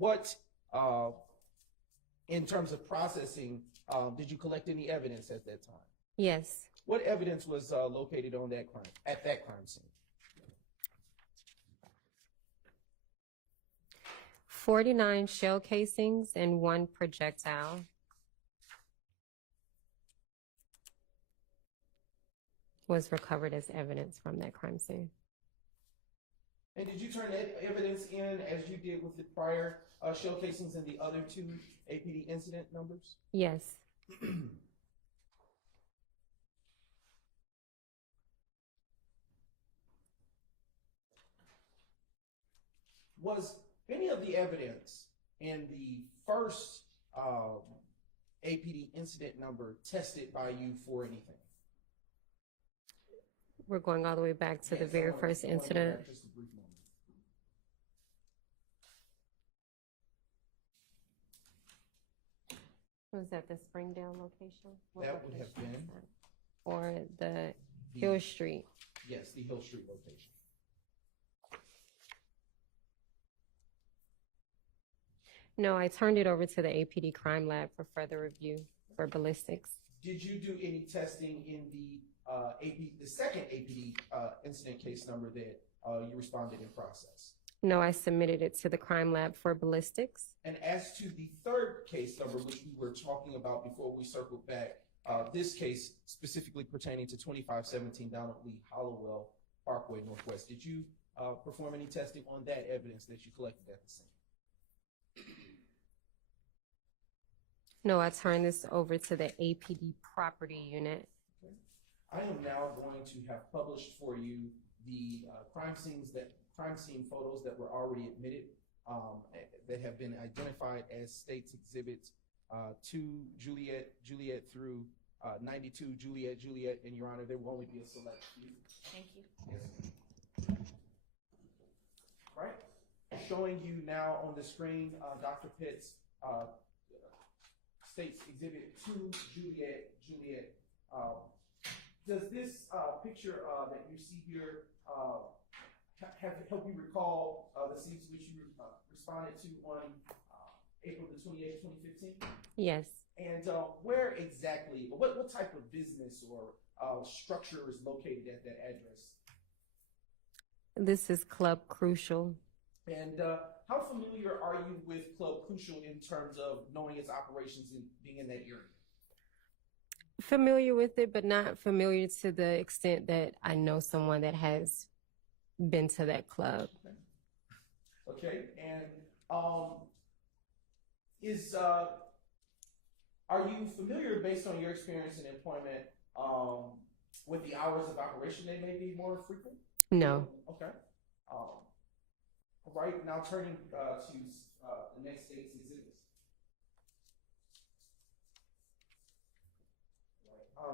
what, in terms of processing, did you collect any evidence at that time? Yes. What evidence was located on that crime, at that crime scene? 49 shell casings and 1 projectile. Was recovered as evidence from that crime scene. And did you turn that evidence in as you did with the prior shell casings and the other 2 APD incident numbers? Yes. Was any of the evidence in the first APD incident number tested by you for anything? We're going all the way back to the very first incident. Just a brief moment. Was that the Springdale location? What That would have location been was that? Or the Hill Street? Yes, the Hill Street location. No, I turned it over to the APD crime lab for further review for ballistics. Did you do any testing in the the second APD incident case number that you responded in process? No, I submitted it to the crime lab for ballistics. And as to the third case number, which we were talking about before we circled back, this case specifically pertaining to 2517 Donald Lee Hollowell Parkway Northwest, did you perform any testing on that evidence that you collected at the scene? No, I turned this over to the APD property unit. Okay. I am now going to have published for you the crime scene photos that were already admitted that have been identified as State's Exhibits 2 Juliet through 92 Juliet, and Your Honor, there will only be a select few. Thank you. Yes. Right. Showing you now on the screen, Dr. Pitts, State's Exhibit 2 Juliet. Does this picture that you see here help you recall the scenes which you responded to on April the 28th, 2015? Yes. And where exactly, what type of business or structure is located at that address? This is Club Crucial. And how familiar are you with Club Crucial in terms of knowing its operations and being in that area? Familiar with it, but not familiar to the extent that I know someone that has been to that club. Okay, and are you familiar, based on your experience in employment, with the hours of operation? They may be more frequent? No. Okay. All right, now turning to the next State's Exhibits.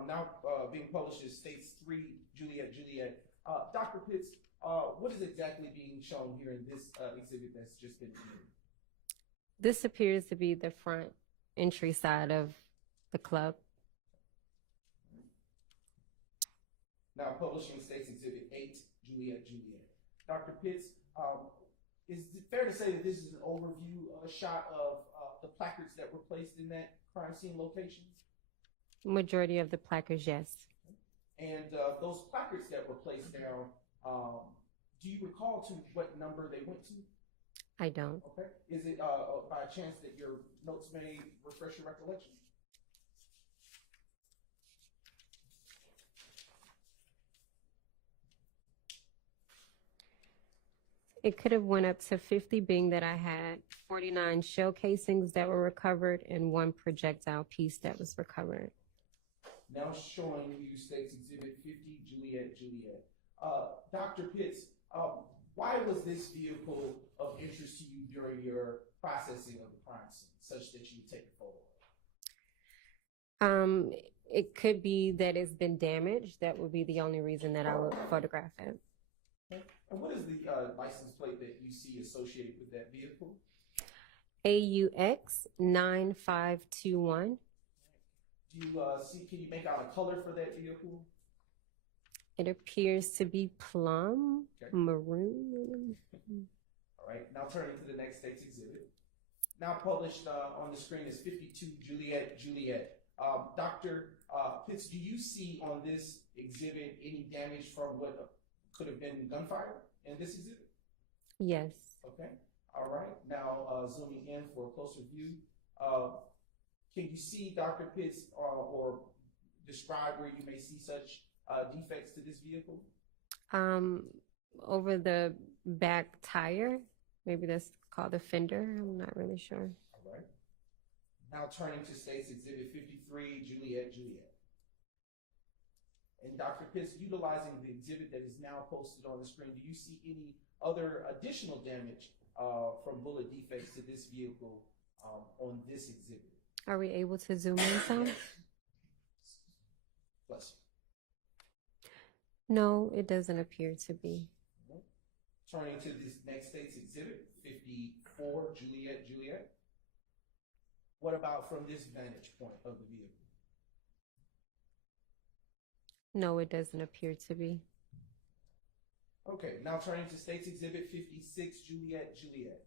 Now being published is States 3 Juliet. Dr. Pitts, what is exactly being shown here in this exhibit that's just been viewed? This appears to be the front entry side of the club. Now publishing States Exhibit 8 Juliet. Dr. Pitts, is it fair to say that this is an overview shot of the placards that were placed in that crime scene location? Majority of the placards, yes. And those placards that were placed down, do you recall to what number they went to? I don't. Okay. Is it by a chance that your notes may refresh your recollection? It could have went up to 50, being that I had 49 shell casings that were recovered and 1 projectile piece that was recovered. Now showing you States Exhibit 50 Juliet. Dr. Pitts, why was this vehicle of interest to you during your processing of the crime scene, such that you would take a photo? It could be that it's been damaged. That would be the only reason that I would photograph it. Okay. And what is the license plate that you see associated with that vehicle? AUX 9521. Do you can you make out a color for that vehicle? It appears to be plum, Okay. maroon. All right, now turning to the next State's Exhibit. now published on the screen is 52 Juliet, Juliet. Dr. Pitts, do you see on this exhibit any damage from what could have been gunfire in this exhibit? Yes. Okay, all right. Now zooming in for a closer view. Can you see, Dr. Pitts, or describe where you may see such defects to this vehicle? Over the back tire, maybe that's called the fender. I'm not really sure. All right. Now turning to State's Exhibit 53, Juliet, Juliet. And Dr. Pitts, utilizing the exhibit that is now posted on the screen, do you see any other additional damage from bullet defects to this vehicle on this exhibit? Are we able to zoom in some? Bless No, it doesn't appear to be. you. Turning to this next State's Exhibit 54, Juliet, Juliet. What about from this vantage point of the vehicle? No, it doesn't appear to be. Okay, now turning to State's Exhibit 56, Juliet, Juliet.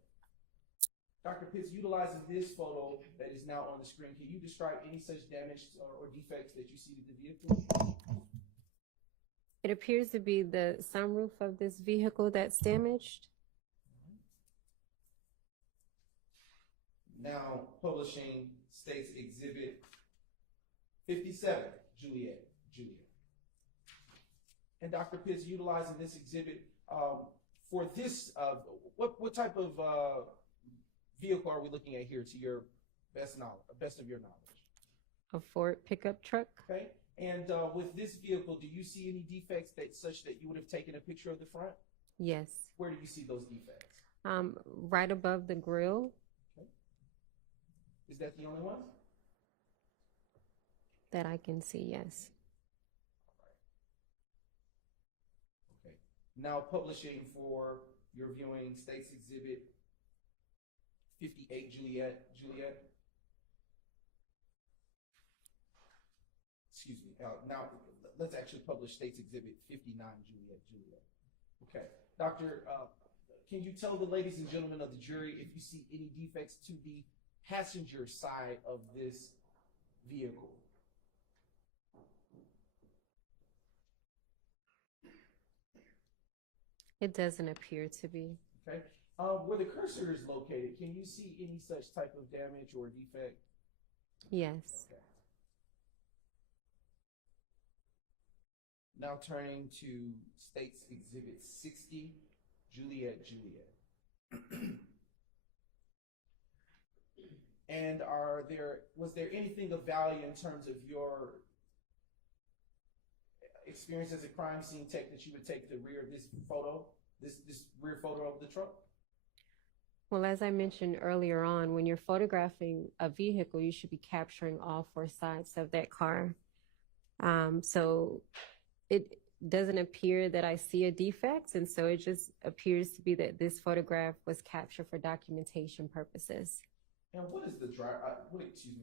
Dr. Pitts, utilizing this photo that is now on the screen, can you describe any such damage or defects that you see to the vehicle? It appears to be the sunroof of this vehicle that's damaged. Now publishing State's Exhibit 57, Juliet, Juliet. And Dr. Pitts, utilizing this exhibit for this, what type of vehicle are we looking at here to your best of your knowledge? A Ford pickup truck. Okay, and with this vehicle, do you see any defects such that you would have taken a picture of the front? Yes. Where do you see those defects? Right above the grill. Okay. Is that the only one? That I can see, yes. Okay. Now publishing for your viewing State's Exhibit 58, Juliet, Juliet. Excuse me. Now let's actually publish State's Exhibit 59, Juliet, Juliet. Okay. Doctor, can you tell the ladies and gentlemen of the jury if you see any defects to the passenger side of this vehicle? It doesn't appear to be. Okay. Where the cursor is located, can you see any such type of damage or defect? Yes. Okay. Now turning to State's Exhibit 60, Juliet, Juliet. And was there anything of value in terms of your experience as a crime scene tech that you would take the rear of this photo, this rear photo of the truck? Well, as I mentioned earlier on, when you're photographing a vehicle, you should be capturing all four sides of that car. So it doesn't appear that I see a defect, and so it just appears to be that this photograph was captured for documentation purposes. And what is the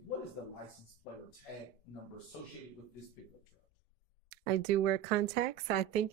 what is the license plate or tag number associated with this pickup truck? I do wear contacts. I think